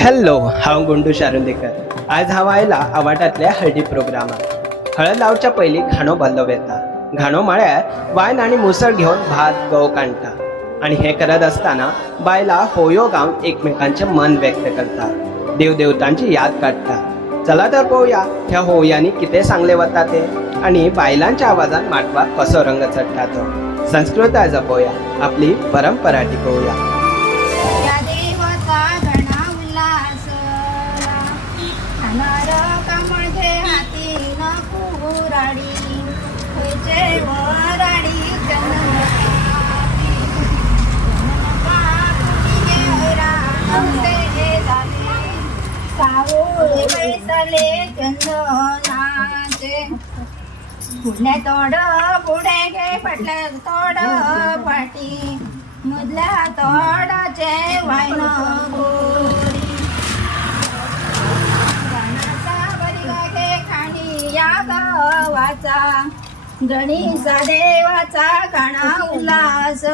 Hello, हांव गुंडू शारुंदेकर. आज हांव आयला आवाठांतल्या हळदी प्रोग्रामाक. हळद लावच्या पयलीं घाणो बांदलो वेता. घाणो म्हळ्यार वायन आनी मुसळ घेवन भात गंव काडटा आनी हें करत आसतना बायलां होयो गावन एकमेकांचें मन व्यक्त करता, देव देवतांची याद काडटा. चला तर पळोवया ह्या होवयांनी कितें सांगलें वता तें आनी बायलांच्या आवाजान माटवाक कसो रंग चडटा तो. संस्कृताय जपोवया, आपली परंपरा टिकोवया. या देवाचा घणा उल्हासला, नरकामध्ये हाती न कुऱ्हाडी, खंयचे वराडी सावळे बैसले चंदनाचे, पुढे तोड पुढे घे पटले तोड पाटी, मधल्या तोडाचे वायन गोरी, गणाचा बरिगा घे खाणी या गावाचा, गणेशा देवाचा घणा उल्हास.